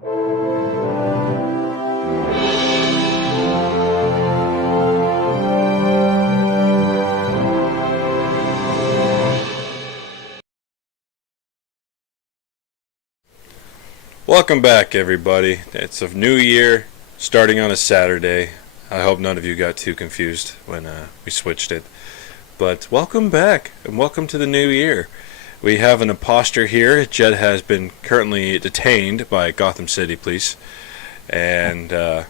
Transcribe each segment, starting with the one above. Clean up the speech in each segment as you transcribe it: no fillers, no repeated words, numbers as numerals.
Welcome back, everybody. It's a new year, starting on a Saturday. I hope none of you got too confused when we switched it. But welcome back, and welcome to the new year. We have an imposter here. Jed has been currently detained by Gotham City Police. And, I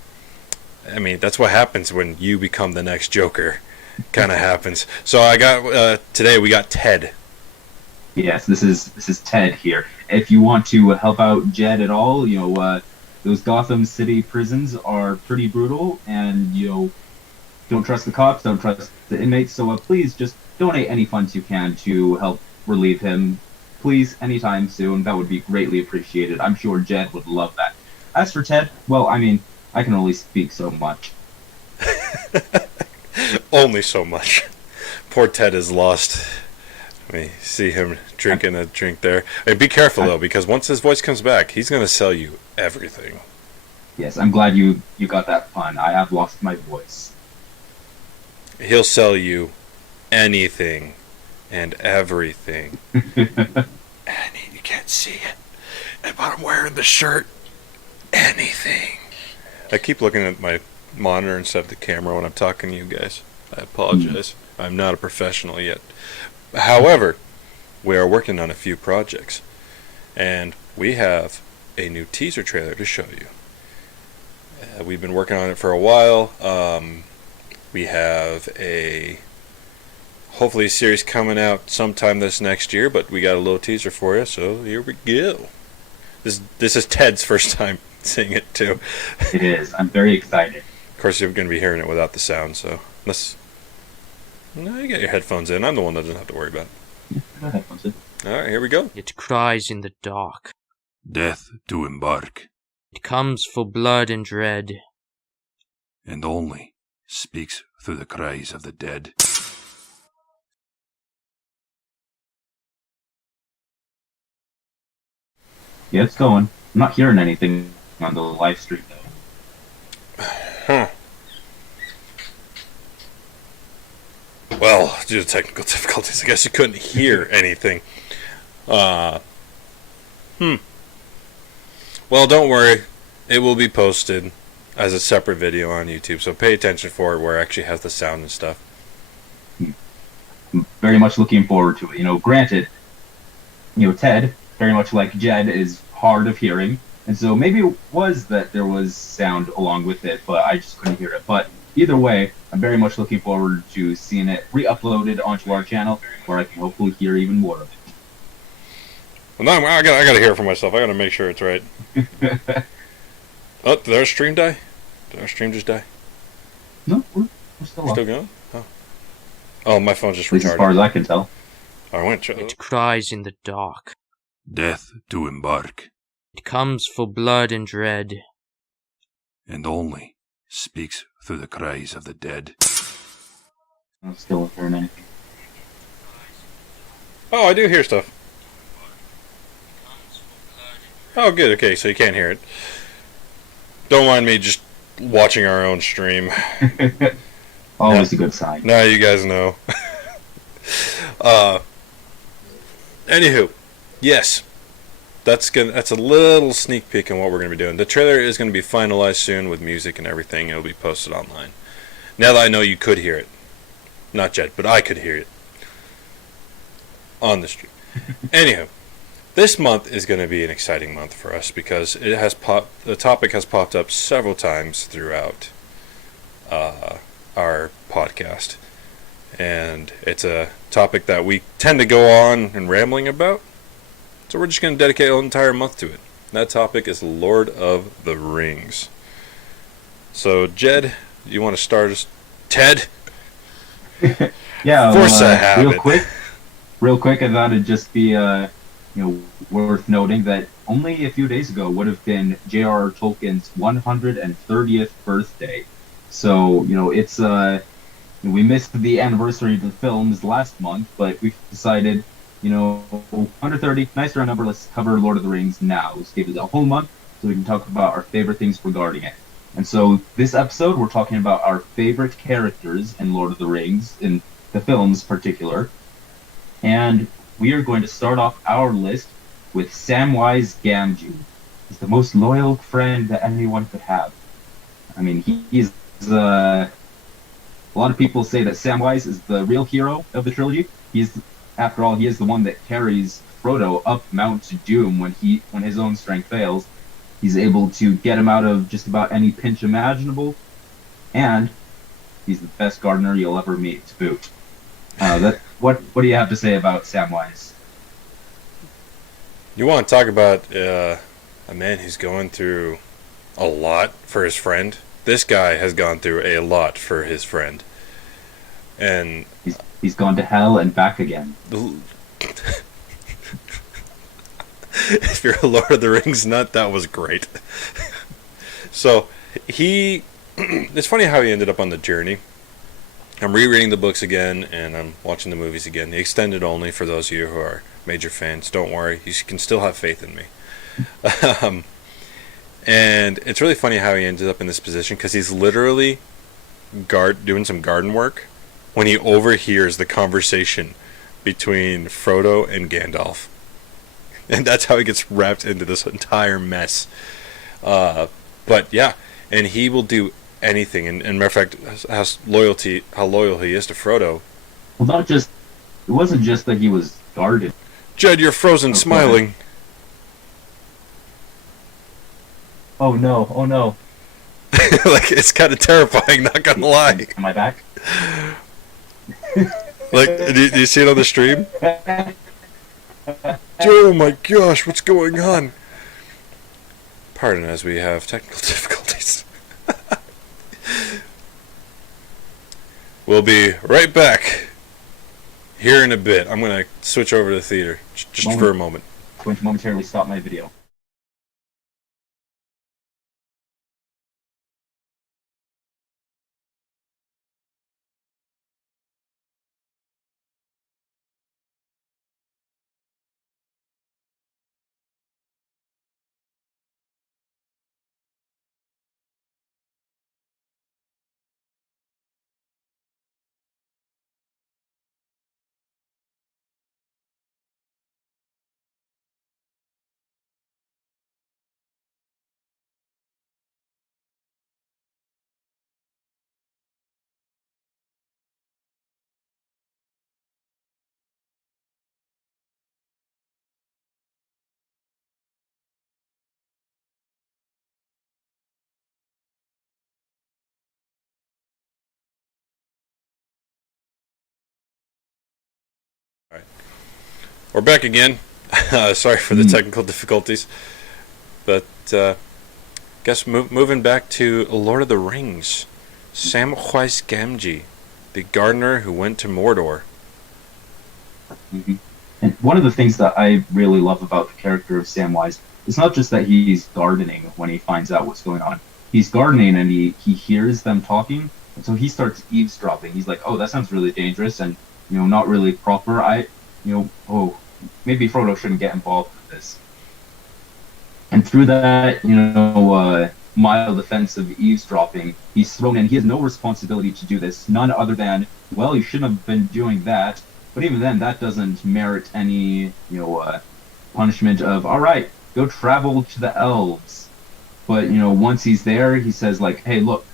mean, that's what happens when you become the next Joker. Kind of happens. So I got, today we got Ted. Yes, this is Ted here. If you want to help out Jed at all, those Gotham City prisons are pretty brutal, and don't trust the cops, don't trust the inmates. So please just donate any funds you can to help relieve him. Please, anytime soon. That would be greatly appreciated. I'm sure Jed would love that. As for Ted, well, I mean, I can only speak so much. Only so much. Poor Ted is lost. We see him drinking a drink there. Hey, be careful, though, because once his voice comes back, he's going to sell you everything. Yes, I'm glad you got that pun. I have lost my voice. He'll sell you anything and everything. You can't see it, but I'm wearing the shirt. Anything. I keep looking at my monitor instead of the camera when I'm talking to you guys. I apologize. I'm not a professional yet. However, we are working on a few projects, and we have a new teaser trailer to show you. We've been working on it for a while. We have hopefully a series coming out sometime this next year, but we got a little teaser for you, so here we go. This is Ted's first time seeing it too. It is. I'm very excited. Of course, you're going to be hearing it without the sound, so no, you got your headphones in. I'm the one that doesn't have to worry about it. No headphones in. Alright, here we go. It cries in the dark. Death to embark. It comes for blood and dread. And only speaks through the cries of the dead. Yeah, it's going. I'm not hearing anything on the live stream, though. Huh. Well, due to technical difficulties, I guess you couldn't hear anything. Well, don't worry. It will be posted as a separate video on YouTube, so pay attention for it where it actually has the sound and stuff. I'm very much looking forward to it. Granted, Ted, very much like Jed, is hard of hearing, and so maybe it was that there was sound along with it, but I just couldn't hear it. But either way, I'm very much looking forward to seeing it re-uploaded onto our channel, where I can hopefully hear even more of it. Well, now I gotta hear it for myself. I gotta make sure it's right. Oh, did our stream die? Did our stream just die? No, we're still up. Still going? Oh, my phone's just At least retarded. as far as I can tell. I went. It cries in the dark. Death to embark. It comes for blood and dread. And only speaks through the cries of the dead. I'm still not hearing anything. Oh, I do hear stuff. Oh, good. Okay, so you can't hear it. Don't mind me just watching our own stream. Always a good sign. Now you guys know. Anywho, yes, that's a little sneak peek on what we're gonna be doing. The trailer is gonna be finalized soon with music and everything. It'll be posted online. Now that I know you could hear it, not Jed, but I could hear it on the stream. Anywho. This month is going to be an exciting month for us because the topic has popped up several times throughout our podcast, and it's a topic that we tend to go on and rambling about, so we're just going to dedicate an entire month to it. That topic is Lord of the Rings. So, Jed, you want to start us? Ted? Yeah, Force a habit. Real quick, I thought it'd just be worth noting that only a few days ago would have been J.R.R. Tolkien's 130th birthday. So, it's we missed the anniversary of the films last month, but we've decided, 130, nice round number, let's cover Lord of the Rings now. Let's give it a whole month, so we can talk about our favorite things regarding it. And so this episode, we're talking about our favorite characters in Lord of the Rings, in the films particular. And we are going to start off our list with Samwise Gamjoon. He's the most loyal friend that anyone could have. I mean, he's a lot of people say that Samwise is the real hero of the trilogy. After all, he is the one that carries Frodo up Mount Doom when his own strength fails. He's able to get him out of just about any pinch imaginable, and he's the best gardener you'll ever meet to boot. What do you have to say about Samwise? You want to talk about a man who's going through a lot for his friend? This guy has gone through a lot for his friend. And he's gone to hell and back again. If you're a Lord of the Rings nut, that was great. So, it's funny how he ended up on the journey. I'm rereading the books again, and I'm watching the movies again. The extended only, for those of you who are major fans. Don't worry, you can still have faith in me. And it's really funny how he ended up in this position, because he's literally doing some garden work when he overhears the conversation between Frodo and Gandalf. And that's how he gets wrapped into this entire mess. But yeah, and he will do anything. And matter of fact, how loyal he is to Frodo. Well, it wasn't just that he was guarded. Jed, you're frozen, smiling. Oh no! Like, it's kind of terrifying, not gonna lie. Am I back? Like, do you see it on the stream? Oh my gosh, what's going on? Pardon as we have technical difficulties. We'll be right back here in a bit. I'm going to switch over to the theater just for a moment. I'm going to momentarily stop my video. All right. We're back again. Sorry for the technical difficulties. But, guess moving back to Lord of the Rings. Samwise Gamgee, the gardener who went to Mordor. Mm-hmm. And one of the things that I really love about the character of Samwise is not just that he's gardening when he finds out what's going on. He's gardening and he hears them talking, and so he starts eavesdropping. He's like, "Oh, that sounds really dangerous and not really proper. Maybe Frodo shouldn't get involved with this." And through that, mild offense of eavesdropping, he's thrown in. He has no responsibility to do this, none other than, well, you shouldn't have been doing that. But even then, that doesn't merit any, punishment of, all right, go travel to the elves. But, once he's there, he says, like, hey, look,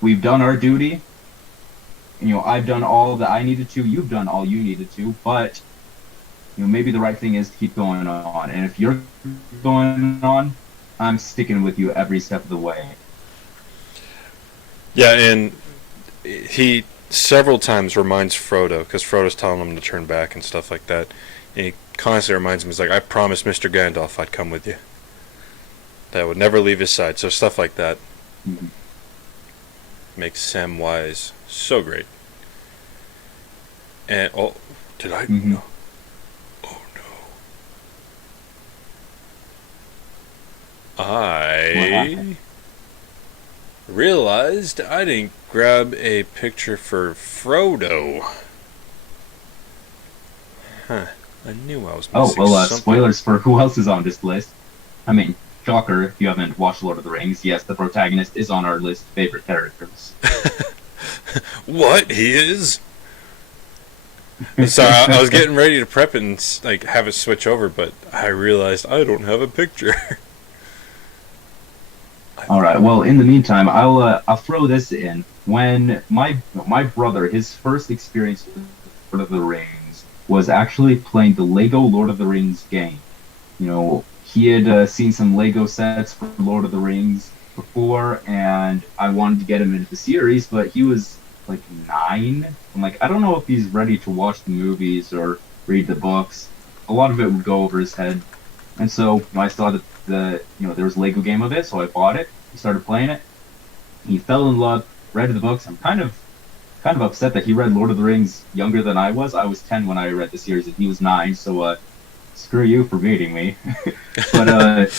we've done our duty. I've done all that I needed to. You've done all you needed to. But, maybe the right thing is to keep going on. And if you're going on, I'm sticking with you every step of the way. Yeah, and he several times reminds Frodo, because Frodo's telling him to turn back and stuff like that. And he constantly reminds him, he's like, I promised Mr. Gandalf I'd come with you. That I would never leave his side. So stuff like that makes Samwise so great. And, did I? No. Oh, no. I realized I didn't grab a picture for Frodo. Huh. I knew I was missing something. Spoilers for who else is on this list. I mean, shocker, if you haven't watched Lord of the Rings, yes, the protagonist is on our list of favorite characters. What? He is? So I was getting ready to prep and like have it switch over, but I realized I don't have a picture. All right. Well, in the meantime, I'll throw this in. When my brother, his first experience with Lord of the Rings was actually playing the Lego Lord of the Rings game. You know, he had seen some Lego sets for Lord of the Rings before, and I wanted to get him into the series, but he was like 9. I'm like, I don't know if he's ready to watch the movies or read the books. A lot of it would go over his head, and so I saw that there was a Lego game of it, so I bought it. He started playing it. He fell in love. Read the books. I'm kind of upset that he read Lord of the Rings younger than I was. I was 10 when I read the series, and he was 9. So screw you for beating me. But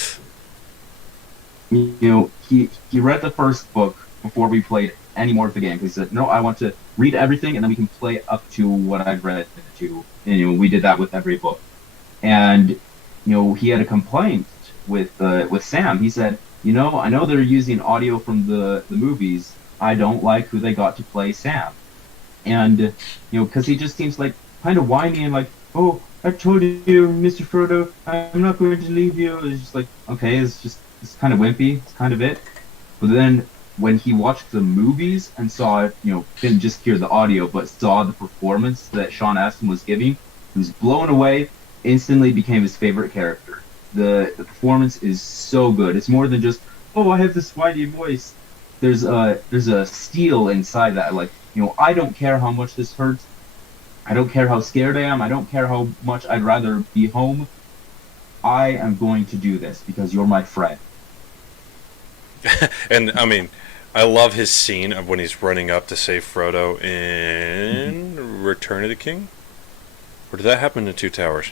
he read the first book before we played any more of the game. He said, "No, I want to read everything, and then we can play up to what I've read to." And we did that with every book. And he had a complaint with Sam. He said, I know they're using audio from the movies. I don't like who they got to play Sam. And, because he just seems like kind of whiny and like, "Oh, I told you, Mr. Frodo, I'm not going to leave you." It's just like, okay, it's kind of wimpy. It's kind of it. But then when he watched the movies and saw it, didn't just hear the audio, but saw the performance that Sean Astin was giving, he was blown away, instantly became his favorite character. The performance is so good. It's more than just, "Oh, I have this whiny voice." There's a steel inside that. Like, I don't care how much this hurts. I don't care how scared I am. I don't care how much I'd rather be home. I am going to do this because you're my friend. And I mean, I love his scene of when he's running up to save Frodo in Return of the King. Or did that happen in Two Towers?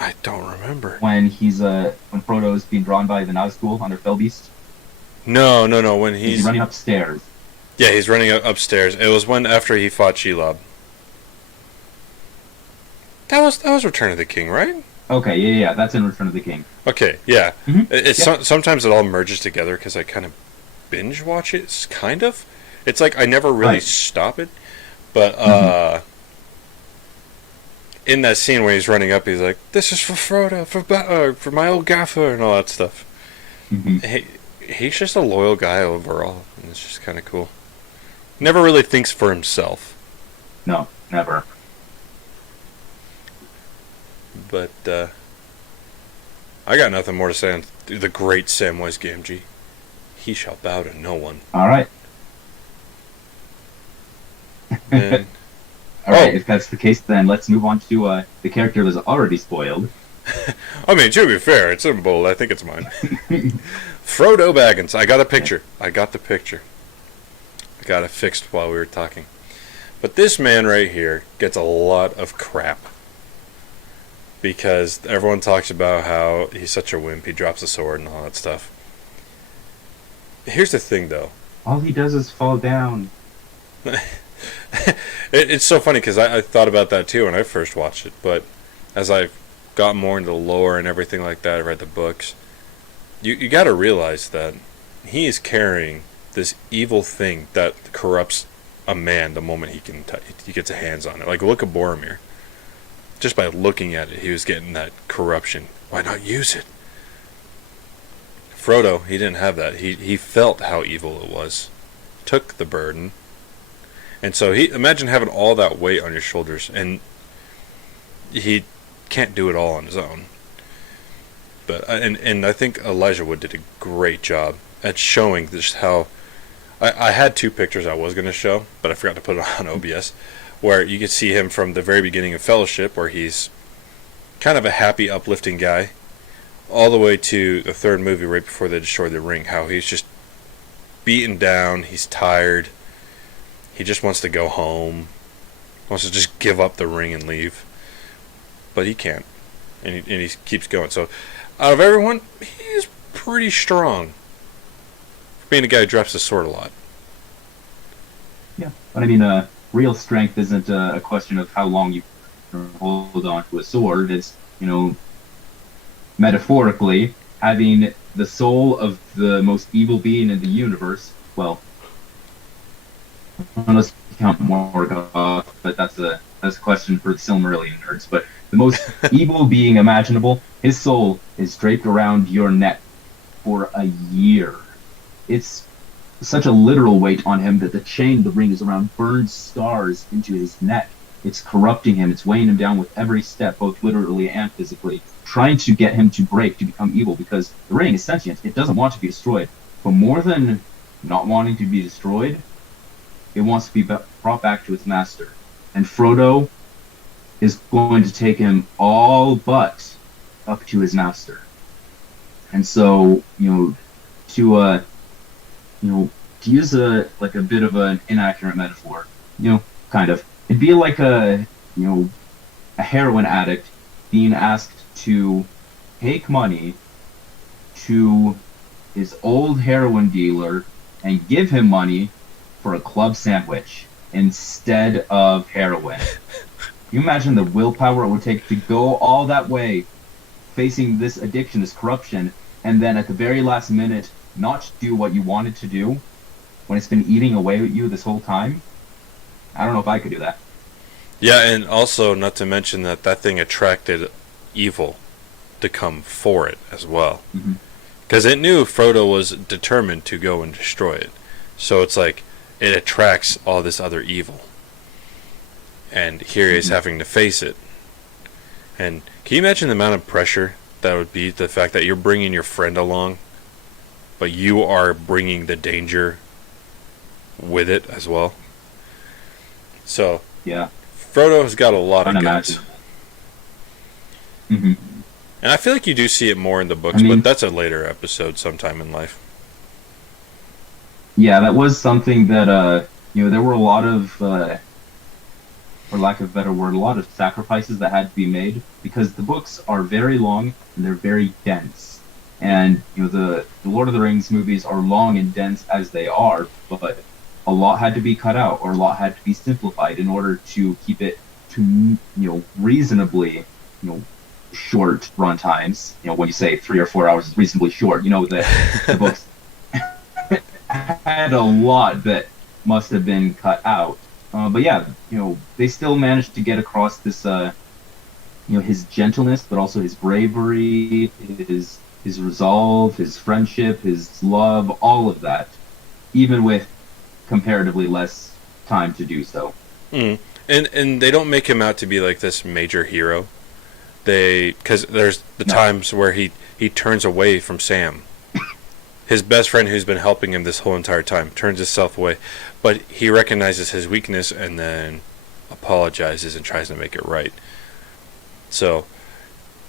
I don't remember. When Frodo is being drawn by the Nazgul under Felbeast. No. When he's running upstairs. Yeah, he's running upstairs. It was after he fought Shelob. That was Return of the King, right? Okay, yeah, that's in Return of the King. Okay, yeah. Mm-hmm. Sometimes it all merges together because I kind of binge watch it. It's kind of. It's like I never really stop it, but in that scene where he's running up, he's like, "This is for Frodo, for my old gaffer," and all that stuff. Mm-hmm. He's just a loyal guy overall, and it's just kind of cool. Never really thinks for himself. No, never. But I got nothing more to say on the great Samwise Gamgee. He shall bow to no one. All right. And, all right, if that's the case, then let's move on to the character that's already spoiled. I mean, to be fair, it's in bold. I think it's mine. Frodo Baggins. I got a picture. I got it fixed while we were talking. But this man right here gets a lot of crap. Because everyone talks about how he's such a wimp, he drops the sword and all that stuff. Here's the thing, though. All he does is fall down. It's so funny because I thought about that too when I first watched it, but as I've got more into the lore and everything like that, I read the books, you got to realize that he is carrying this evil thing that corrupts a man the moment he gets his hands on it. Like, look at Boromir. Just by looking at it, he was getting that corruption. Why not use it? Frodo, he didn't have that. He felt how evil it was. Took the burden. And so imagine having all that weight on your shoulders, and he can't do it all on his own. But and I think Elijah Wood did a great job at showing just how. I had 2 pictures I was going to show, but I forgot to put it on OBS, where you could see him from the very beginning of Fellowship, where he's kind of a happy, uplifting guy, all the way to the 3rd movie right before they destroy the ring, how he's just beaten down, he's tired, he just wants to go home, wants to just give up the ring and leave, but he can't, and he keeps going. So out of everyone, he's pretty strong, for being a guy who drops the sword a lot. Yeah, but I mean, real strength isn't a question of how long you or hold on to a sword. It's, metaphorically having the soul of the most evil being in the universe. Well, unless you count Morgoth, but that's a question for the Silmarillion nerds. But the most evil being imaginable, his soul is draped around your neck for a year. It's such a literal weight on him that the chain the ring is around burns scars into his neck. It's corrupting him. It's weighing him down with every step, both literally and physically, trying to get him to break, to become evil, because the ring is sentient. It doesn't want to be destroyed. But more than not wanting to be destroyed, it wants to be brought back to its master. And Frodo is going to take him all but up to his master. And so, to use a bit of an inaccurate metaphor, kind of, it'd be like a heroin addict being asked to take money to his old heroin dealer and give him money for a club sandwich instead of heroin. You imagine the willpower it would take to go all that way facing this addiction, this corruption, and then at the very last minute not do what you wanted to do when it's been eating away at you this whole time. I don't know if I could do that. Yeah, and also not to mention that thing attracted evil to come for it as well. Because it knew Frodo was determined to go and destroy it. So it's like, it attracts all this other evil. And here he is having to face it. And can you imagine the amount of pressure that would be, the fact that you're bringing your friend along, but you are bringing the danger with it as well? So, yeah, Frodo has got a lot of guts. Mm-hmm. And I feel like you do see it more in the books, but that's a later episode sometime in life. Yeah, that was something that, there were a lot of, for lack of a better word, a lot of sacrifices that had to be made, because the books are very long and they're very dense. And, the Lord of the Rings movies are long and dense as they are, but a lot had to be cut out, or a lot had to be simplified in order to keep it to, reasonably, short run times. When you say 3 or 4 hours is reasonably short, that the books had a lot that must have been cut out. But yeah, they still managed to get across this, his gentleness, but also his bravery, his resolve, his friendship, his love, all of that, even with comparatively less time to do so. And they don't make him out to be like this major hero. Because there's the times where he turns away from Sam. His best friend, who's been helping him this whole entire time, turns himself away. But he recognizes his weakness and then apologizes and tries to make it right. So,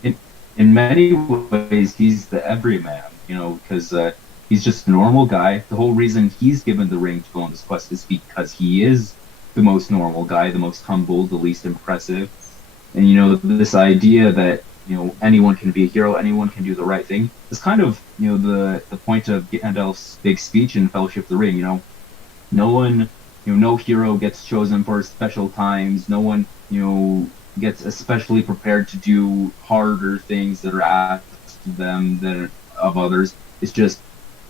in many ways, he's the everyman, because he's just a normal guy. The whole reason he's given the ring to go on this quest is because he is the most normal guy, the most humble, the least impressive. And, this idea that, anyone can be a hero, anyone can do the right thing, is kind of, the point of Gandalf's big speech in Fellowship of the Ring. No one, no hero gets chosen for special times. No one, gets especially prepared to do harder things that are asked of them than of others. It's just,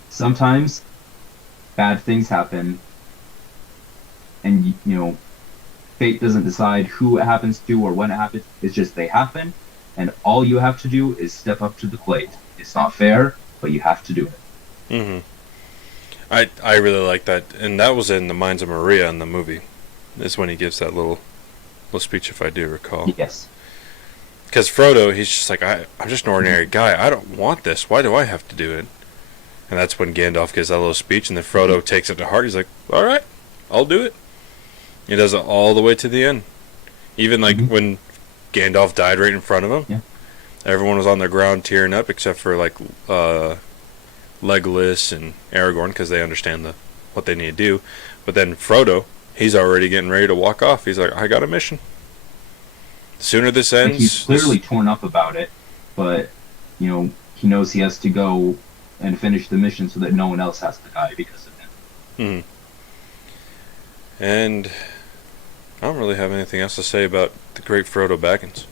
sometimes bad things happen, and, fate doesn't decide who it happens to or when it happens. It's just they happen, and all you have to do is step up to the plate. It's not fair, but you have to do it. Mm-hmm. I really like that, and that was in The Minds of Maria in the movie. Is when he gives that little speech, if I do recall. Yes. Because Frodo, he's just like, I'm just an ordinary guy. I don't want this. Why do I have to do it? And that's when Gandalf gives that little speech, and then Frodo takes it to heart. He's like, all right, I'll do it. He does it all the way to the end. Even when Gandalf died right in front of him, everyone was on the ground tearing up, except for Legolas and Aragorn, because they understand what they need to do. But then Frodo, he's already getting ready to walk off. He's like, I got a mission. The sooner this ends... He's clearly torn up about it, but, he knows he has to go and finish the mission so that no one else has to die because of him. And I don't really have anything else to say about the great Frodo Baggins.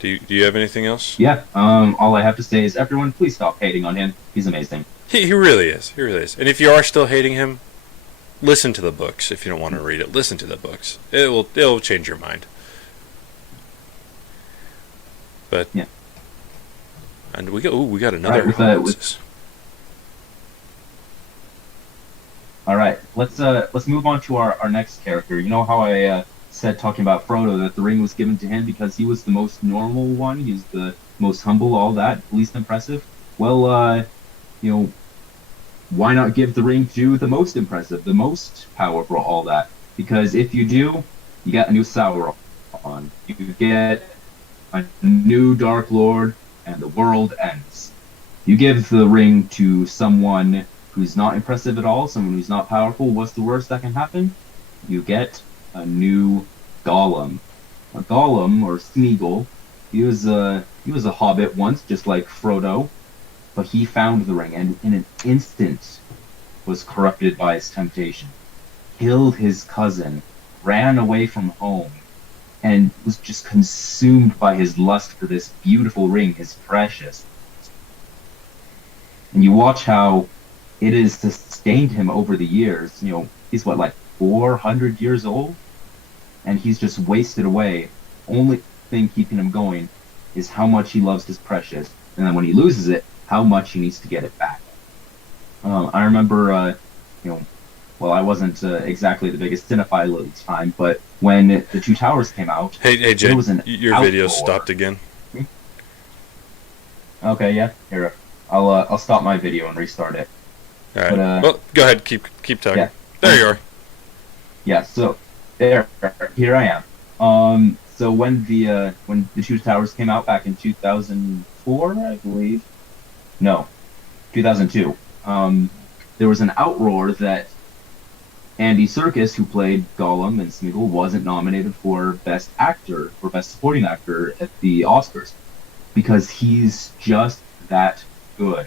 Do you have anything else? Yeah. All I have to say is, everyone, please stop hating on him. He's amazing. He really is. He really is. And if you are still hating him, listen to the books. If you don't want to read it, listen to the books. It'll change your mind. But yeah. And we got another. All right, let's move on to our next character. You know how I said, talking about Frodo, that the ring was given to him because he was the most normal one, he's the most humble, all that, least impressive? Well, why not give the ring to the most impressive, the most powerful, all that? Because if you do, you get a new Sauron. You get a new Dark Lord, and the world ends. You give the ring to someone who's not impressive at all, someone who's not powerful, what's the worst that can happen? You get a new Gollum. A Gollum, or Smeagol, he was a hobbit once, just like Frodo, but he found the ring, and in an instant was corrupted by its temptation. Killed his cousin, ran away from home, and was just consumed by his lust for this beautiful ring, his precious. And you watch how it has sustained him over the years. He's what, like 400 years old? And he's just wasted away. Only thing keeping him going is how much he loves his precious. And then when he loses it, how much he needs to get it back. I remember, I wasn't exactly the biggest cinephile at the time, but when the Two Towers came out, hey Jay, there was an your outpour. video stopped again. Okay, yeah, here. I'll stop my video and restart it. All right. But, well, go ahead. Keep talking. Yeah. There you are. Yeah. So here I am. So when the Two Towers came out back in 2004, I believe. No, 2002. There was an outroar that Andy Serkis, who played Gollum and Smeagol, wasn't nominated for Best Actor or Best Supporting Actor at the Oscars because he's just that good.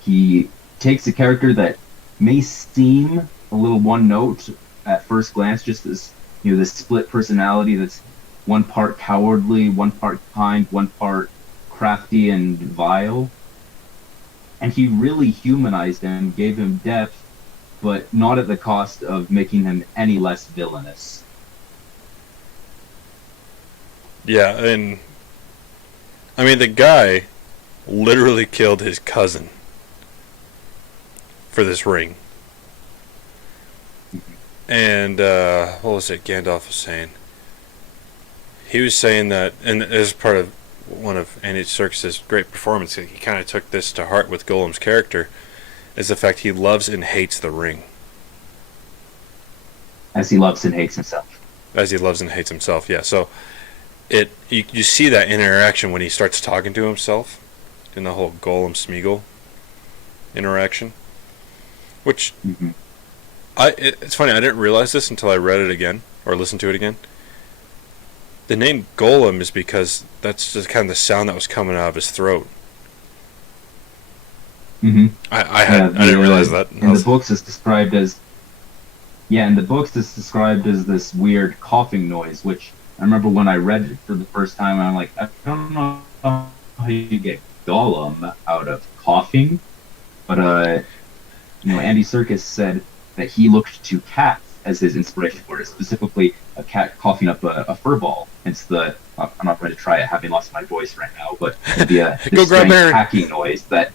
He takes a character that may seem a little one note at first glance, just this split personality that's one part cowardly, one part kind, one part crafty and vile. And he really humanized him, gave him depth, but not at the cost of making him any less villainous. Yeah, and I mean, the guy literally killed his cousin for this ring. And what was it Gandalf was saying? He was saying that, and as part of one of Andy Serkis' great performances, he kind of took this to heart with Gollum's character, is the fact he loves and hates the ring. As he loves and hates himself. As he loves and hates himself, yeah. So you see that interaction when he starts talking to himself in the whole Gollum-Smeagol interaction. Which, it's funny, I didn't realize this until I read it again, or listened to it again. The name Gollum is because that's just kind of the sound that was coming out of his throat. Mm-hmm. I didn't realize that. In the books, it's described as this weird coughing noise, which I remember when I read it for the first time, I'm like, I don't know how you get Gollum out of coughing, but Andy Serkis said that he looked to cats as his inspiration for it, specifically a cat coughing up a fur ball. It's I'm not going to try it, having lost my voice right now, but the Go grab Mary. hacking noise that.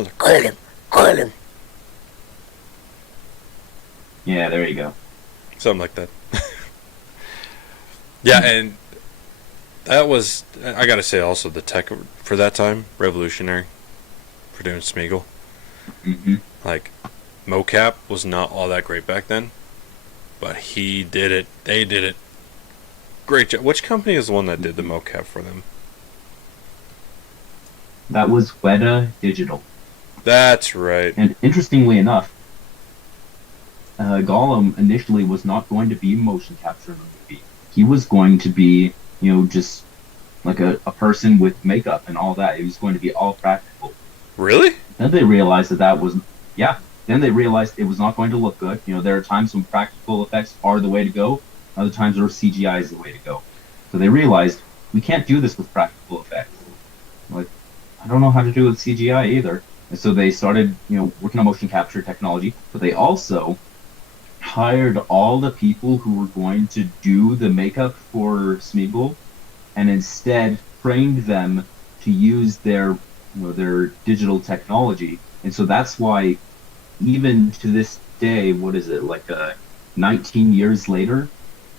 Gollum. Yeah, there you go. Something like that. Yeah, and that was, I gotta say also, the tech for that time, revolutionary for doing Smeagol. Mm-hmm. Like, mocap was not all that great back then, but he did it. They did it. Great job. Which company is the one that did the mocap for them? That was Weta Digital. That's right. And interestingly enough, Gollum initially was not going to be motion capture in the movie. He was going to be, just like a person with makeup and all that. It was going to be all practical. Really? Then they realized that was, Then they realized it was not going to look good. There are times when practical effects are the way to go. Other times where CGI is the way to go. So they realized we can't do this with practical effects. Like, I don't know how to do it with CGI either. And so they started, working on motion capture technology. But they also hired all the people who were going to do the makeup for Smeagol, and instead trained them to use their digital technology. And so that's why, even to this day, what is it, 19 years later,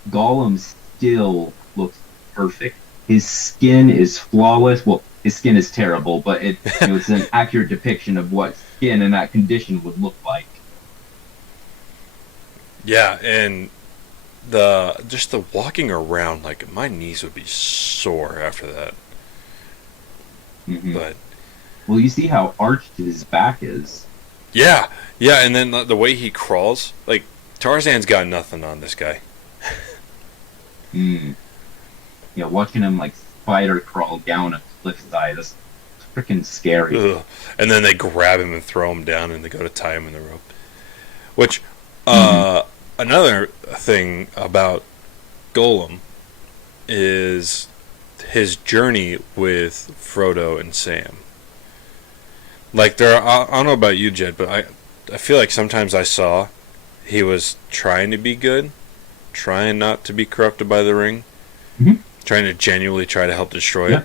Gollum still looks perfect. His skin is flawless. Well, his skin is terrible, but it's an accurate depiction of what skin in that condition would look like. Yeah, and the walking around, like, my knees would be sore after that. Mm-hmm. But well, you see how arched his back is. yeah, and then the way he crawls, like, Tarzan's got nothing on this guy. Yeah, watching him like spider crawl down a cliffside, that's freaking scary. Ugh. And then they grab him and throw him down, and they go to tie him in the rope. Which, another thing about Gollum is his journey with Frodo and Sam. Like, I don't know about you, Jed, but I feel like sometimes I saw he was trying to be good, trying not to be corrupted by the ring, trying to genuinely try to help destroy it.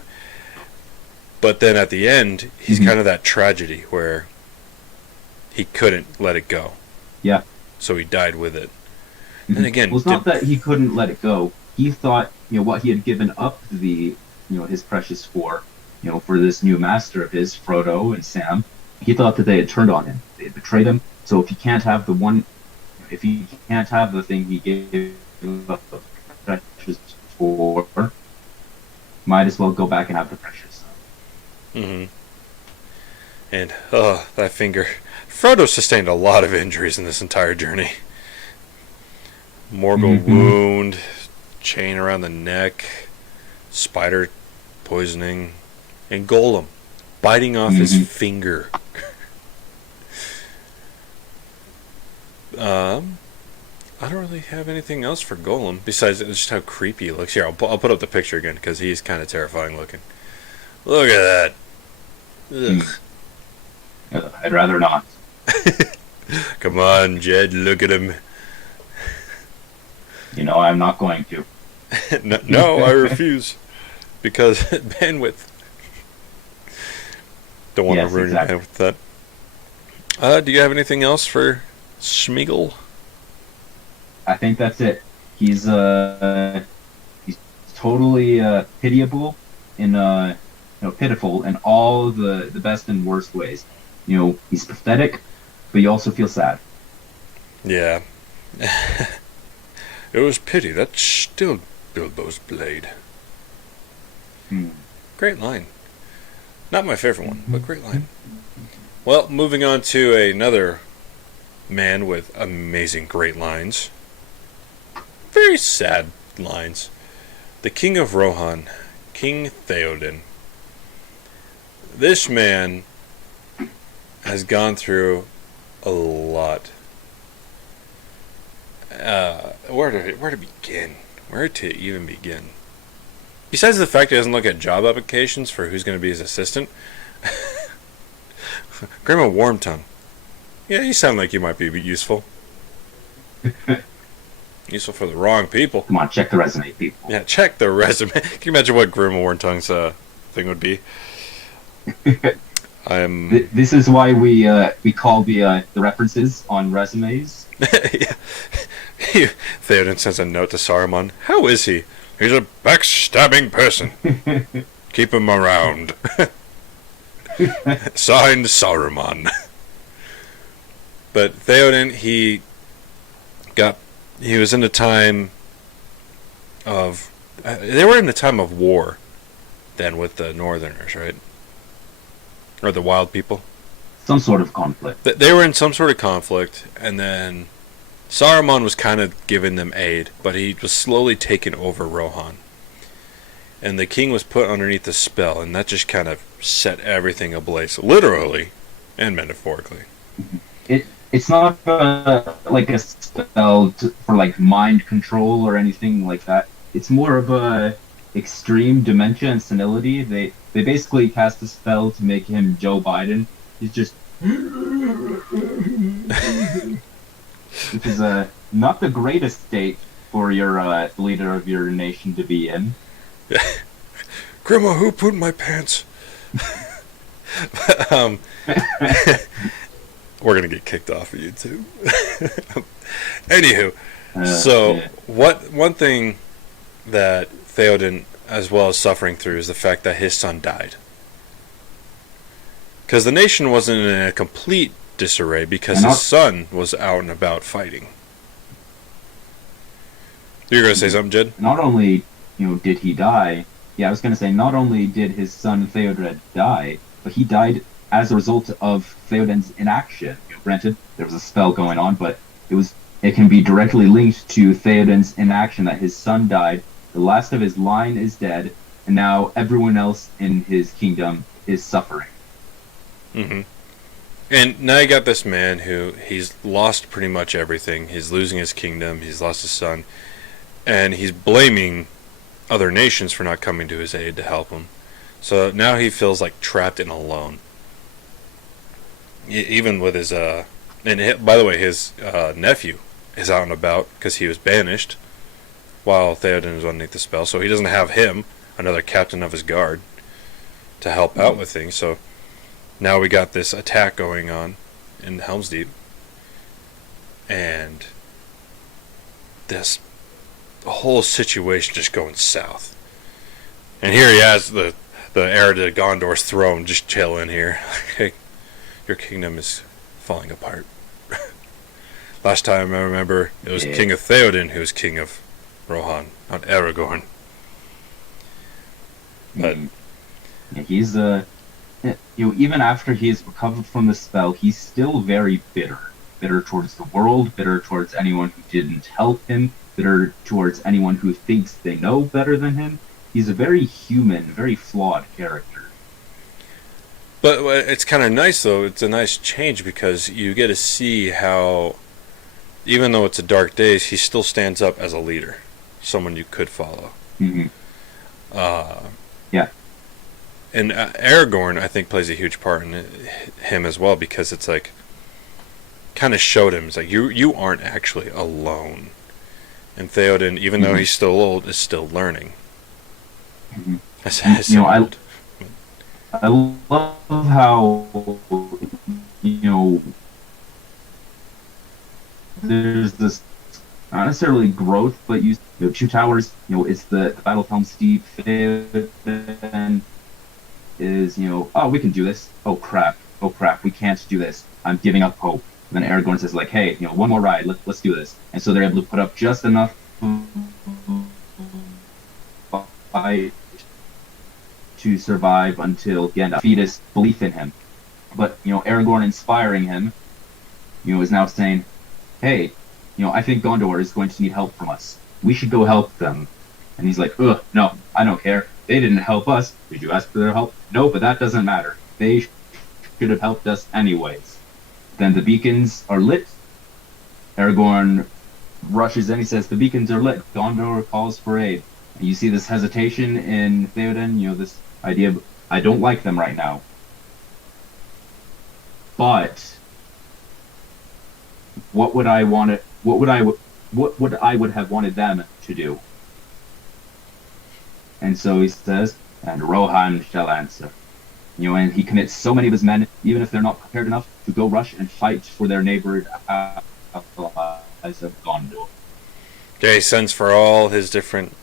But then at the end, he's kind of that tragedy where he couldn't let it go. Yeah. So he died with it. And again, well, it's not that he couldn't let it go. He thought, what he had given up his precious for this new master of his, Frodo and Sam, he thought that they had turned on him. They had betrayed him. So if he can't have the thing he gave up the precious for, might as well go back and have the precious. And that finger. Frodo sustained a lot of injuries in this entire journey. Morgul wound, chain around the neck, spider poisoning, and Gollum biting off his finger. I don't really have anything else for Gollum besides just how creepy he looks. Here, I'll put up the picture again because he's kind of terrifying looking. Look at that. Ugh. I'd rather not. Come on, Jed, look at him. I'm not going to. No, I refuse. Because bandwidth. Don't want to ruin your bandwidth with that. Do you have anything else for Smeagol? I think that's it. He's totally pitiable and pitiful in all the best and worst ways. He's pathetic, but you also feel sad. Yeah. It was pity. That's still Bilbo's blade. Great line. Not my favorite one, but great line. Well, moving on to another man with amazing great lines. Very sad lines. The King of Rohan, King Theoden. This man has gone through a lot. Where to begin? Where to even begin? Besides the fact he doesn't look at job applications for who's going to be his assistant. Grandma Wormtongue. Yeah, you sound like you might be useful. Useful for the wrong people. Come on, check the resume, people. Yeah, check the resume. Can you imagine what Grandma Wormtongue's thing would be? This is why we call the references on resumes. Yeah. Theoden sends a note to Saruman. How is he? He's a backstabbing person. Keep him around. Signed, Saruman. But Theoden, he was in a time of... they were in a time of war then with the Northerners, right? Or the wild people. Some sort of conflict. They were in some sort of conflict, and then Saruman was kind of giving them aid, but he was slowly taking over Rohan. And the king was put underneath the spell, and that just kind of set everything ablaze, literally and metaphorically. it's not like a spell for like mind control or anything like that. It's more of a extreme dementia and senility. They basically cast a spell to make him Joe Biden. He's just, which is not the greatest state for your leader of your nation to be in. Grandma, who put in my pants? We're gonna get kicked off of YouTube. Anywho, so yeah. one thing that Theoden, as well as suffering through, is the fact that his son died. Because the nation wasn't in a complete disarray because his son was out and about fighting. You're gonna say something, Jed? Not only did he die, yeah, I was gonna say not only did his son Theoden die, but he died as a result of Theoden's inaction. Granted, there was a spell going on, but it can be directly linked to Theoden's inaction that his son died. The last of his line is dead, and now everyone else in his kingdom is suffering. Mm-hmm. And now you got this man who he's lost pretty much everything. He's losing his kingdom. He's lost his son, and he's blaming other nations for not coming to his aid to help him. So now he feels like trapped and alone. Even with his and by the way, his nephew is out and about because he was banished while Theoden is underneath the spell. So he doesn't have him, another captain of his guard, to help out with things. So now we got this attack going on in Helm's Deep, and this whole situation just going south. And here he has the heir to Gondor's throne just chilling here. Hey, your kingdom is falling apart. Last time I remember, it was King of Theoden who was king of Rohan, not Aragorn. But he's even after he's recovered from the spell, he's still very bitter. Bitter towards the world, bitter towards anyone who didn't help him, bitter towards anyone who thinks they know better than him. He's a very human, very flawed character. But it's kind of nice, though. It's a nice change because you get to see how, even though it's a dark days, he still stands up as a leader, someone you could follow. Mm-hmm. Yeah. And Aragorn, I think, plays a huge part in him as well, because it's like, kind of showed him, it's like, you aren't actually alone. And Theoden, even though he's still old, is still learning. Mm-hmm. I love how, there's this, not necessarily growth, but Two Towers, it's the Battle of Helm's Deep, Theoden is, oh, we can do this. Oh crap, we can't do this. I'm giving up hope. And then Aragorn says, like, hey, one more ride, let's do this. And so they're able to put up just enough fight to survive until Gandalf fetus belief in him. But Aragorn inspiring him, is now saying, hey, I think Gondor is going to need help from us. We should go help them. And he's like, ugh, no, I don't care. They didn't help us. Did you ask for their help? No, but that doesn't matter. They should have helped us anyways. Then the beacons are lit. Aragorn rushes in. He says, the beacons are lit. Gondor calls for aid. And you see this hesitation in Theoden, this idea of, I don't like them right now. But what would I would have wanted them to do? And so he says, and Rohan shall answer. And he commits so many of his men, even if they're not prepared enough, to go rush and fight for their neighbored allies of Gondor. Okay, he sends for all his different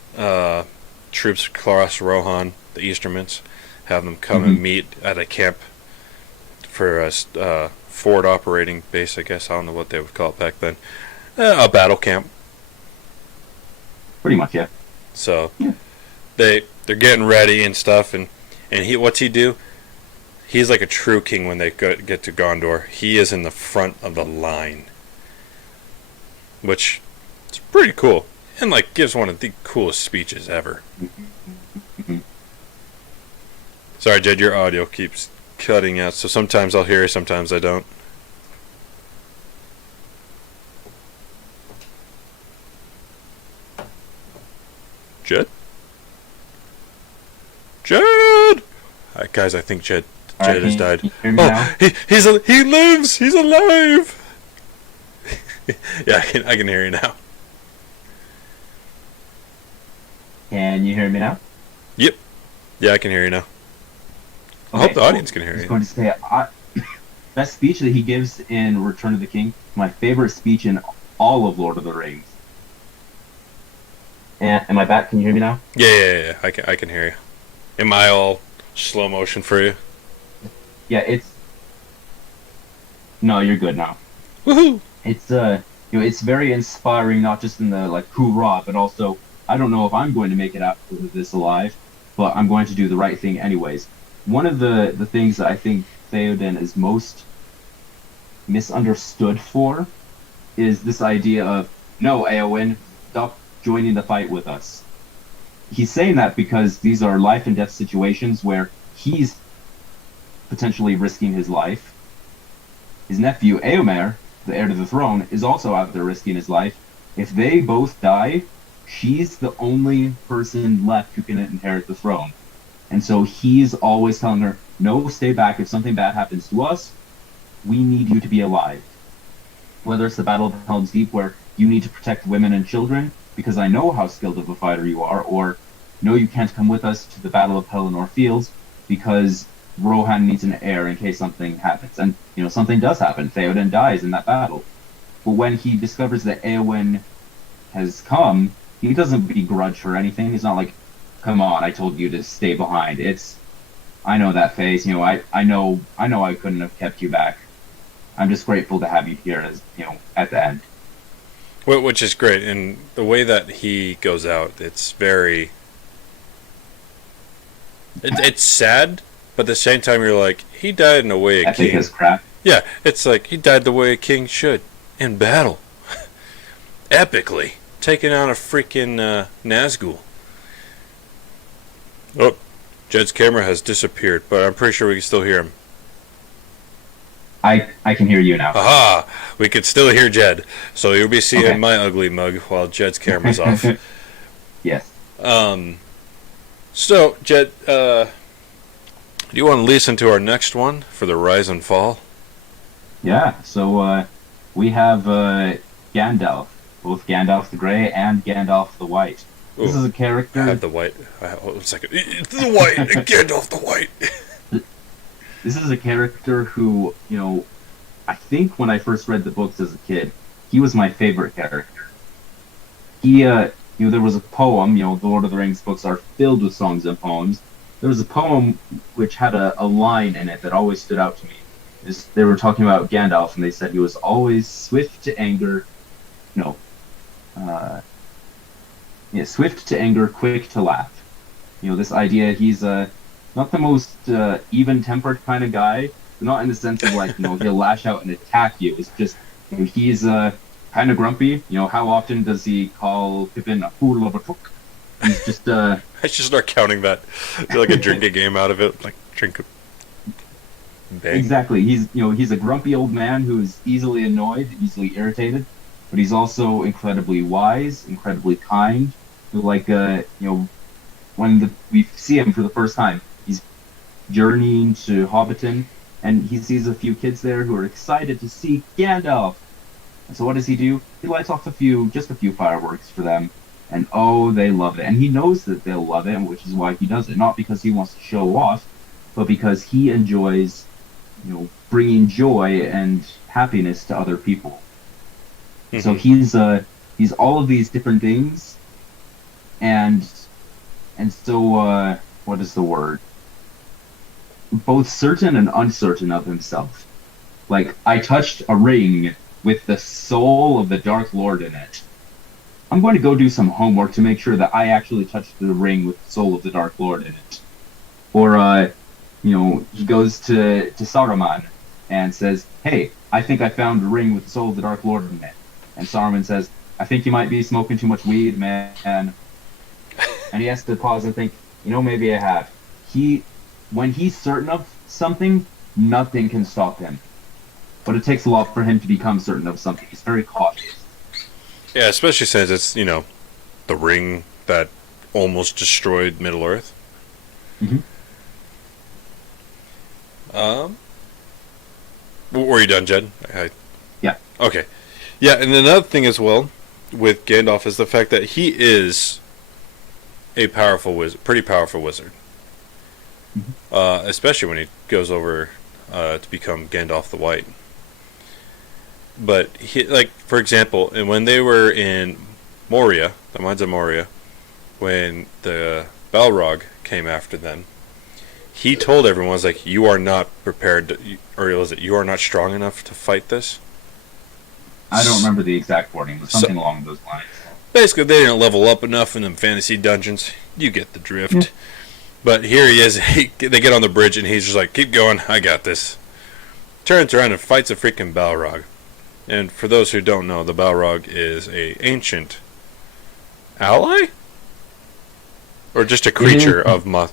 troops across Rohan, the Eastermans, have them come and meet at a camp for a forward operating base, I guess. I don't know what they would call it back then. A battle camp. Pretty much, yeah. So they're getting ready and stuff, and what's he do? He's like a true king when they get to Gondor. He is in the front of the line, which is pretty cool, and like gives one of the coolest speeches ever. Sorry, Jed, your audio keeps cutting out, so sometimes I'll hear you, sometimes I don't. Jed? Jed! Guys, I think Jed has died. Can you hear me now? He lives! He's alive! Yeah, I can hear you now. Can you hear me now? Yep. Yeah, I can hear you now. I hope the audience can hear I was you. going to say, that speech that he gives in Return of the King, my favorite speech in all of Lord of the Rings. And am I back? Can you hear me now? Yeah. I can hear you. Am I all slow motion for you? Yeah, it's. No, you're good now. Woohoo! It's it's very inspiring, not just in the like hoorah, but also I don't know if I'm going to make it out of this alive, but I'm going to do the right thing anyways. One of the things that I think Theoden is most misunderstood for is this idea of, no, Eowyn, stop joining the fight with us. He's saying that because these are life and death situations where he's potentially risking his life. His nephew, Eomer, the heir to the throne, is also out there risking his life. If they both die, she's the only person left who can inherit the throne. And so he's always telling her, no, stay back. If something bad happens to us, we need you to be alive. Whether it's the Battle of Helm's Deep, where you need to protect women and children, because I know how skilled of a fighter you are, or no, you can't come with us to the Battle of Pelennor Fields, because Rohan needs an heir in case something happens. And, something does happen. Theoden dies in that battle. But when he discovers that Eowyn has come, he doesn't begrudge her anything. He's not like, come on, I told you to stay behind. It's, I know that face. I know I couldn't have kept you back. I'm just grateful to have you here, as at the end. Which is great, and the way that he goes out, it's very. It's sad, but at the same time, you're like, he died in a way a king. Epic as crap. Yeah, it's like he died the way a king should, in battle, epically, taking on a freaking Nazgul. Oh, Jed's camera has disappeared, but I'm pretty sure we can still hear him. I can hear you now. Aha! We can still hear Jed, so you'll be seeing Okay. my ugly mug while Jed's camera's off. Yes. So, Jed, do you want to listen to our next one for the rise and fall? Yeah, so we have Gandalf, both Gandalf the Grey and Gandalf the White. This Ooh, is a character. I have the white. Hold on a second. It's the white! Gandalf the white! This is a character who, I think when I first read the books as a kid, he was my favorite character. He, there was a poem, the Lord of the Rings books are filled with songs and poems. There was a poem which had a line in it that always stood out to me. They were talking about Gandalf, and they said he was always swift to anger, swift to anger, quick to laugh. This idea, he's not the most even-tempered kind of guy, but not in the sense of like, he'll lash out and attack you. It's just, he's kind of grumpy. How often does he call Pippin a fool of a cook? He's just I should start counting that. Do like a drinking game out of it, like drink a bang. Exactly. He's a grumpy old man who's easily annoyed, easily irritated, but he's also incredibly wise, incredibly kind. Like when we see him for the first time, he's journeying to Hobbiton, and he sees a few kids there who are excited to see Gandalf. And so what does he do? He lights off just a few fireworks for them, and oh, they love it. And he knows that they'll love it, which is why he does it. Not because he wants to show off, but because he enjoys, bringing joy and happiness to other people. Mm-hmm. So he's all of these different things, and so what is the word? Both certain and uncertain of himself. Like, I touched a ring with the soul of the Dark Lord in it. I'm going to go do some homework to make sure that I actually touched the ring with the soul of the Dark Lord in it. Or, he goes to Saruman and says, hey, I think I found a ring with the soul of the Dark Lord in it. And Saruman says, I think you might be smoking too much weed, man. And he has to pause and think, maybe I have. When he's certain of something, nothing can stop him. But it takes a lot for him to become certain of something. He's very cautious. Yeah, especially since it's, the ring that almost destroyed Middle Earth. Mm-hmm. Were you done, Jed? Yeah. Okay. Yeah, and another thing as well with Gandalf is the fact that he is a powerful wizard, pretty powerful wizard. Especially when he goes over to become Gandalf the White. But he, like, for example, and when they were in Moria, the Mines of Moria, when the Balrog came after them, he told everyone, was like, you are not prepared to, or was it, you are not strong enough to fight this? I don't remember the exact wording, but something along those lines. Basically, they didn't level up enough in them fantasy dungeons. You get the drift. Yeah. But here he is. They get on the bridge, and he's just like, keep going, I got this. Turns around and fights a freaking Balrog. And for those who don't know, the Balrog is a ancient ally? Or just a creature of Moth?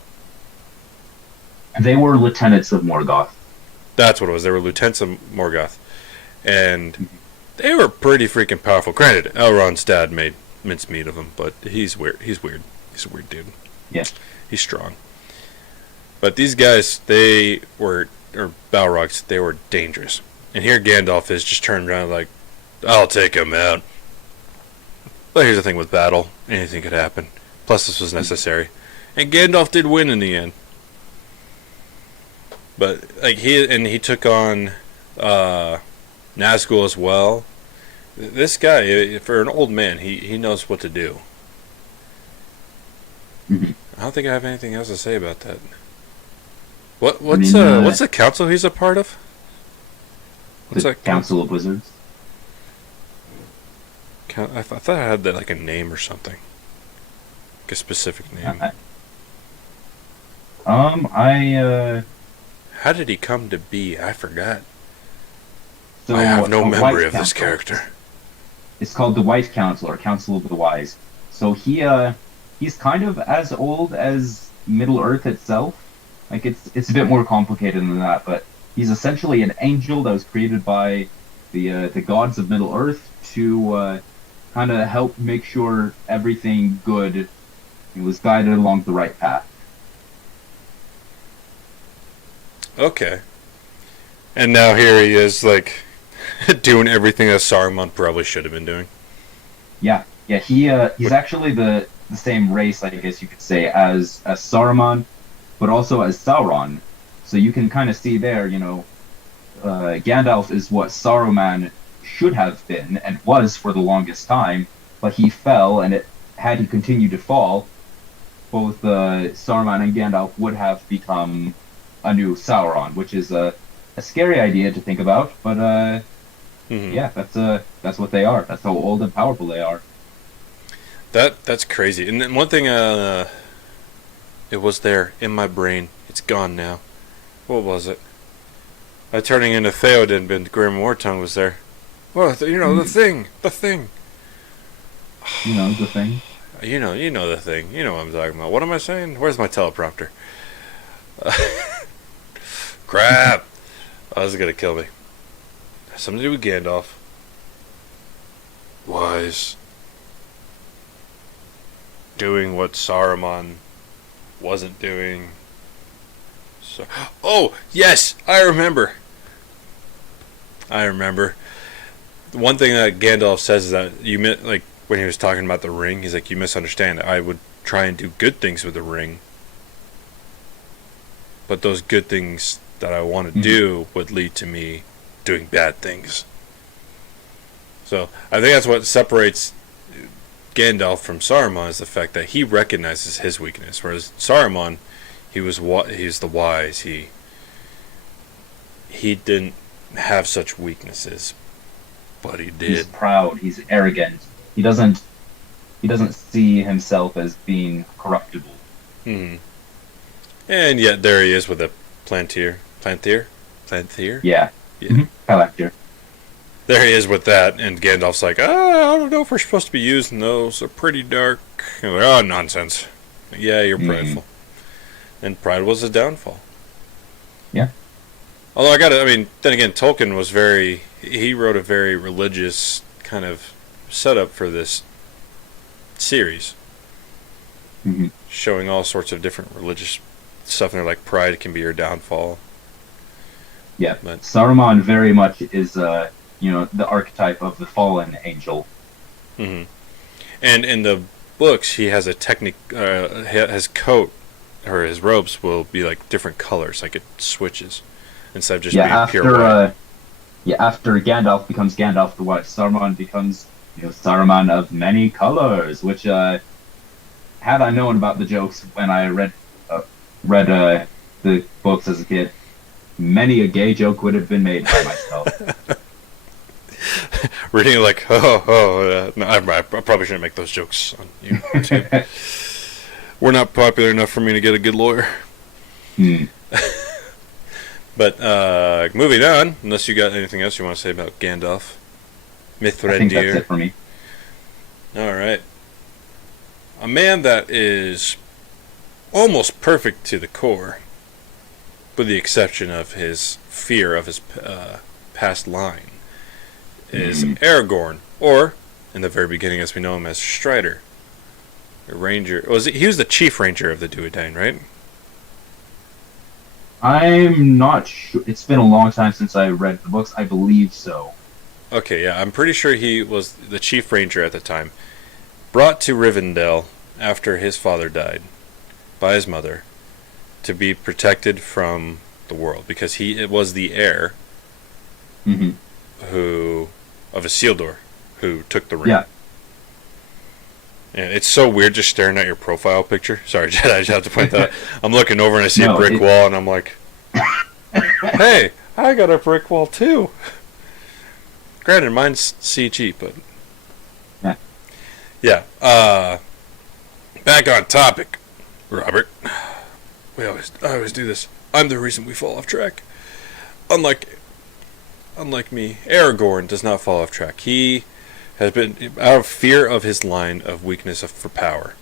They were lieutenants of Morgoth. That's what it was. They were lieutenants of Morgoth. And they were pretty freaking powerful. Granted, Elrond's dad made mincemeat of him, but he's weird. He's weird. He's a weird dude. Yeah. He's strong. But these guys, they were, or Balrogs, they were dangerous. And here Gandalf is just turned around like, I'll take him out. But here's the thing with battle. Anything could happen. Plus this was necessary. And Gandalf did win in the end. But like he took on Nazgul as well. This guy, for an old man, he knows what to do. Mm-hmm. I don't think I have anything else to say about that. What's the council he's a part of? What's The that Council of Wizards. I thought I had that like a name or something, like a specific name. How did he come to be? I forgot. So I have no a memory White of this Council. character. It's called the White Council, or Council of the Wise. So he's kind of as old as Middle Earth itself. Like it's a bit more complicated than that, but he's essentially an angel that was created by the gods of Middle Earth to kind of help make sure everything good was guided along the right path. Okay. And now here he is, like, doing everything that Saruman probably should have been doing. Yeah. He's actually the same race, I guess you could say, as Saruman, but also as Sauron. So you can kind of see there, Gandalf is what Saruman should have been and was for the longest time, but he fell, and had he continued to fall, both Saruman and Gandalf would have become a new Sauron, which is a scary idea to think about, but yeah, that's what they are. That's how old and powerful they are. That's crazy. And then one thing, it was there in my brain. It's gone now. What was it? Turning into Theoden, but Grim Wartongue was there. Well, the thing. The thing. You know the thing. You know what I'm talking about. What am I saying? Where's my teleprompter? Crap! Oh, this is gonna kill me. Something to do with Gandalf. Wise. Doing what Saruman wasn't doing. So, oh, yes! I remember. The one thing that Gandalf says is that when he was talking about the ring, he's like, you misunderstand. I would try and do good things with the ring, but those good things that I want to do would lead to me doing bad things. So I think that's what separates Gandalf from Saruman, is the fact that he recognizes his weakness, whereas Saruman, he's the wise. He didn't have such weaknesses, but he did. He's proud. He's arrogant. He doesn't see himself as being corruptible. And yet there he is with a Plantier. Yeah. Palantir. There he is with that, and Gandalf's like, I don't know if we're supposed to be using those. They're pretty dark. And like, oh, nonsense. Yeah, you're prideful. And pride was his downfall. Yeah. Although then again, Tolkien was he wrote a very religious kind of setup for this series. Mhm. showing all sorts of different religious stuff in there, like pride can be your downfall. Yeah, But Saruman very much is, the archetype of the fallen angel. hmm and in the books, he has a technique. His coat or his robes will be like different colors, like it switches instead of just Yeah, being pure white. after Gandalf becomes Gandalf the White, Saruman becomes, Saruman of many colors. Which, had I known about the jokes when I read the books as a kid, many a gay joke would have been made by myself. Reading like, no, I probably shouldn't make those jokes on YouTube. We're not popular enough for me to get a good lawyer. Hmm. But moving on, unless you got anything else you want to say about Gandalf, I think that's Mithrandir. it for me. All right, a man that is almost perfect to the core, with the exception of his fear of his past line, is Aragorn, or in the very beginning, as we know him as Strider, a ranger. He was the chief ranger of the Duodain, right? I'm not sure. It's been a long time since I read the books. I believe so. Okay, yeah, I'm pretty sure he was the chief ranger at the time. Brought to Rivendell after his father died by his mother to be protected from the world because it was the heir Hmm. of Isildur who took the ring. Yeah. And it's so weird just staring at your profile picture. Sorry, Jed, I just have to point that out. I'm looking over and I see a brick wall and I'm like, hey, I got a brick wall too. Granted, mine's CG, but yeah. Back on topic, Robert. I always do this. I'm the reason we fall off track. Unlike me, Aragorn does not fall off track. He has been out of fear of his line of weakness for power.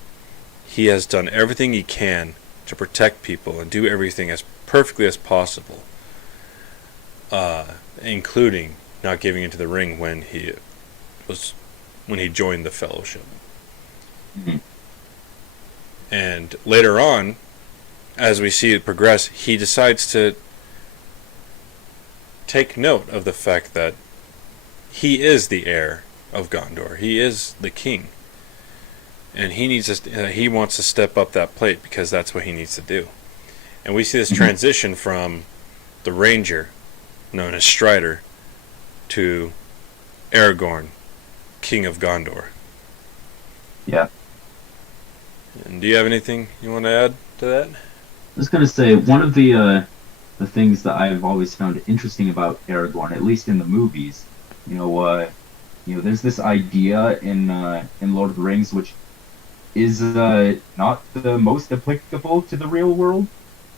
He has done everything he can to protect people and do everything as perfectly as possible, including not giving into the ring when he joined the Fellowship. Mm-hmm. And later on, as we see it progress, he decides to take note of the fact that he is the heir of Gondor. He is the king, and he wants to step up that plate because that's what he needs to do. And we see this transition from the ranger, known as Strider, to Aragorn, king of Gondor. Yeah. And do you have anything you want to add to that? I was gonna say one of the things that I've always found interesting about Aragorn, at least in the movies, there's this idea in Lord of the Rings which is not the most applicable to the real world,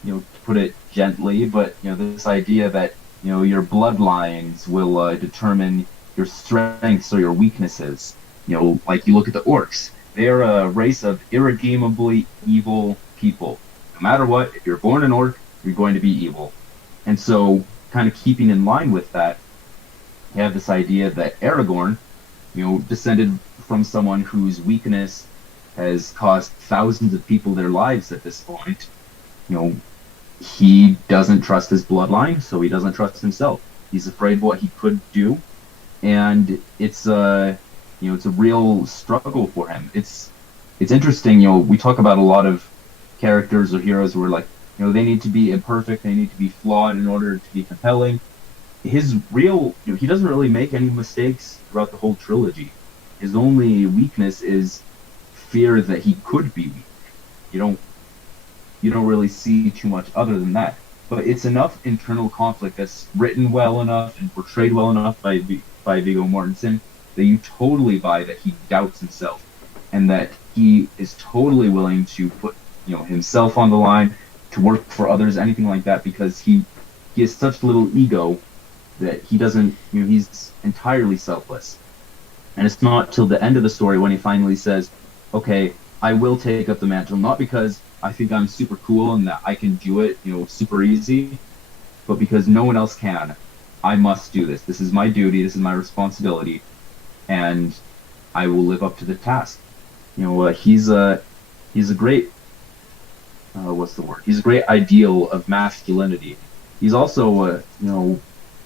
to put it gently, but this idea that your bloodlines will determine your strengths or your weaknesses. Like you look at the orcs, they're a race of irredeemably evil people. No matter what, if you're born an orc, you're going to be evil. And so, kind of keeping in line with that, you have this idea that Aragorn, descended from someone whose weakness has cost thousands of people their lives at this point. He doesn't trust his bloodline, so he doesn't trust himself. He's afraid of what he could do, and it's a real struggle for him. It's interesting. We talk about a lot of characters or heroes who are like, they need to be imperfect, they need to be flawed in order to be compelling. He doesn't really make any mistakes throughout the whole trilogy. His only weakness is fear that he could be weak. You don't really see too much other than that. But it's enough internal conflict that's written well enough and portrayed well enough by Viggo Mortensen that you totally buy that he doubts himself and that he is totally willing to put himself on the line, to work for others, anything like that, because he has such little ego that he doesn't, he's entirely selfless. And it's not till the end of the story when he finally says, okay, I will take up the mantle, not because I think I'm super cool and that I can do it, super easy, but because no one else can. I must do this. This is my duty, this is my responsibility, and I will live up to the task. he's a great what's the word? He's a great ideal of masculinity. He's also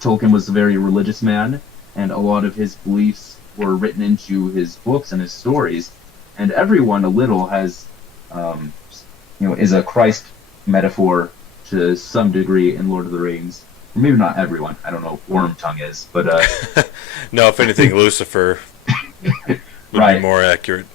Tolkien was a very religious man, and a lot of his beliefs were written into his books and his stories. And everyone a little has, is a Christ metaphor to some degree in Lord of the Rings. Or maybe not everyone. I don't know. Wormtongue is, but no. If anything, Lucifer would be more accurate.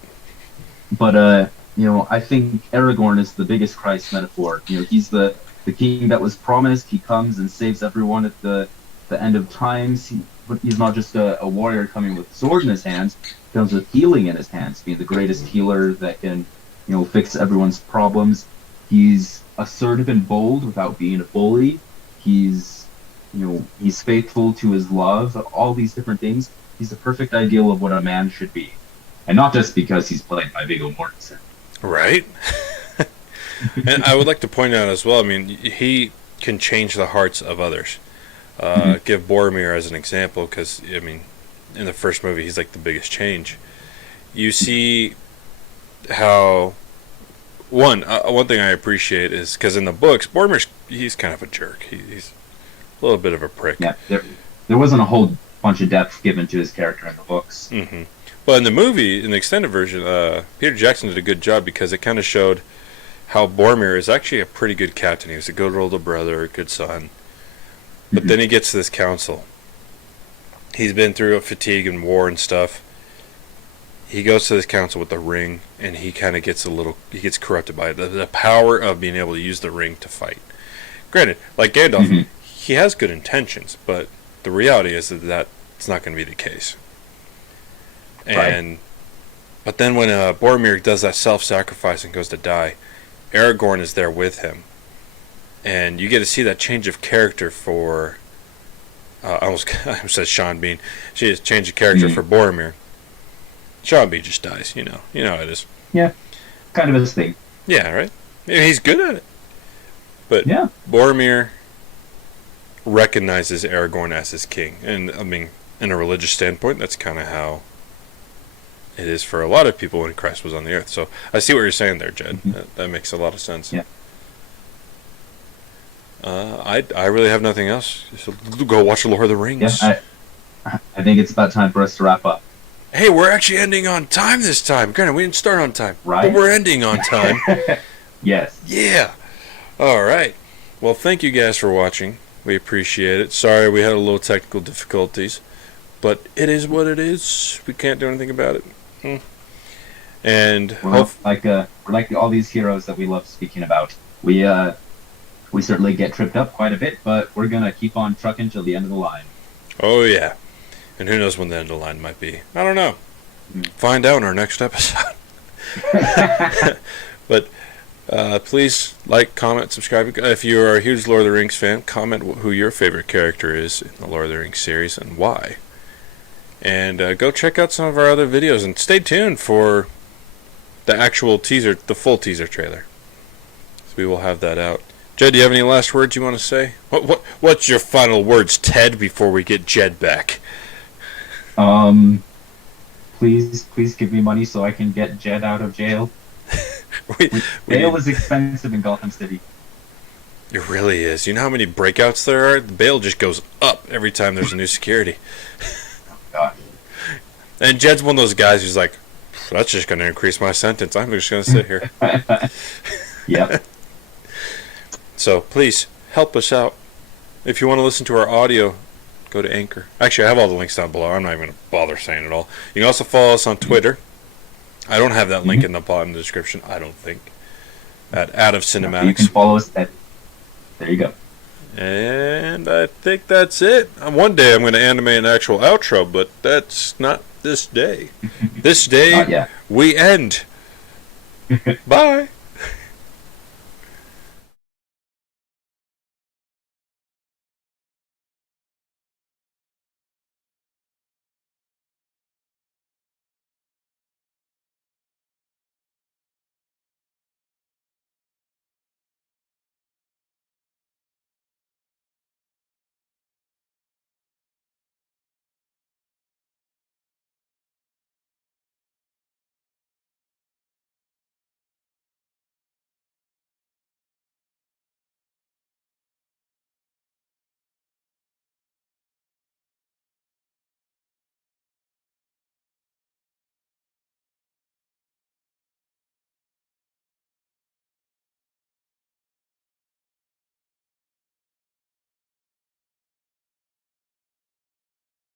But I think Aragorn is the biggest Christ metaphor. He's the king that was promised. He comes and saves everyone at the end of times. He's not just a warrior coming with a sword in his hands. He comes with healing in his hands, being the greatest healer that can, fix everyone's problems. He's assertive and bold without being a bully. He's faithful to his love. All these different things. He's the perfect ideal of what a man should be, and not just because he's played by Viggo Mortensen. Right. And I would like to point out as well, I mean, he can change the hearts of others. Give Boromir as an example, because, I mean, in the first movie, he's like the biggest change. You see how... One thing I appreciate is, because in the books, Boromir's, he's kind of a jerk. He's a little bit of a prick. Yeah, there wasn't a whole bunch of depth given to his character in the books. Mm-hmm. But in the movie, in the extended version, Peter Jackson did a good job, because it kind of showed how Boromir is actually a pretty good captain. He was a good older brother, a good son. But then he gets to this council. He's been through a fatigue and war and stuff. He goes to this council with the ring, and he kind of gets he gets corrupted by it. The power of being able to use the ring to fight. Granted, like Gandalf, he has good intentions, but the reality is that it's not going to be the case. And but then when Boromir does that self-sacrifice and goes to die, Aragorn is there with him, and you get to see that change of character for I almost said Sean Bean. She has changed of character for Boromir. Sean Bean just dies, you know how it is. Yeah, kind of his thing. Yeah, right. He's good at it, but yeah. Boromir recognizes Aragorn as his king, and I mean, in a religious standpoint, that's kind of how it is for a lot of people when Christ was on the earth. So I see what you're saying there, Jed. That makes a lot of sense. Yeah. I really have nothing else. So go watch Lord of the Rings. Yeah, I think it's about time for us to wrap up. Hey, we're actually ending on time this time. Granted, we didn't start on time, right? But we're ending on time. Yes. Yeah. All right. Well, thank you guys for watching. We appreciate it. Sorry we had a little technical difficulties, but it is what it is. We can't do anything about it. And we're like all these heroes that we love speaking about. We certainly get tripped up quite a bit, but we're gonna keep on trucking till the end of the line. Oh yeah, and who knows when the end of the line might be? I don't know. Find out in our next episode. But please like, comment, subscribe. If you are a huge Lord of the Rings fan, comment who your favorite character is in the Lord of the Rings series and why. And go check out some of our other videos, and stay tuned for the actual teaser, the full teaser trailer. So we will have that out. Jed, do you have any last words you want to say? What's your final words, Ted, before we get Jed back? Please give me money so I can get Jed out of jail. Bail is expensive in Gotham City. It really is. You know how many breakouts there are? The bail just goes up every time there's a new security. Oh, God. And Jed's one of those guys who's like, that's just going to increase my sentence. I'm just going to sit here. Yep. So please help us out. If you want to listen to our audio, go to Anchor. Actually, I have all the links down below. I'm not even going to bother saying it all. You can also follow us on Twitter. I don't have that link in the bottom of the description, I don't think. At Out of Cinematics. You can follow us there you go. And I think that's it. One day I'm going to animate an actual outro, but that's not this day. This day, we end. Bye.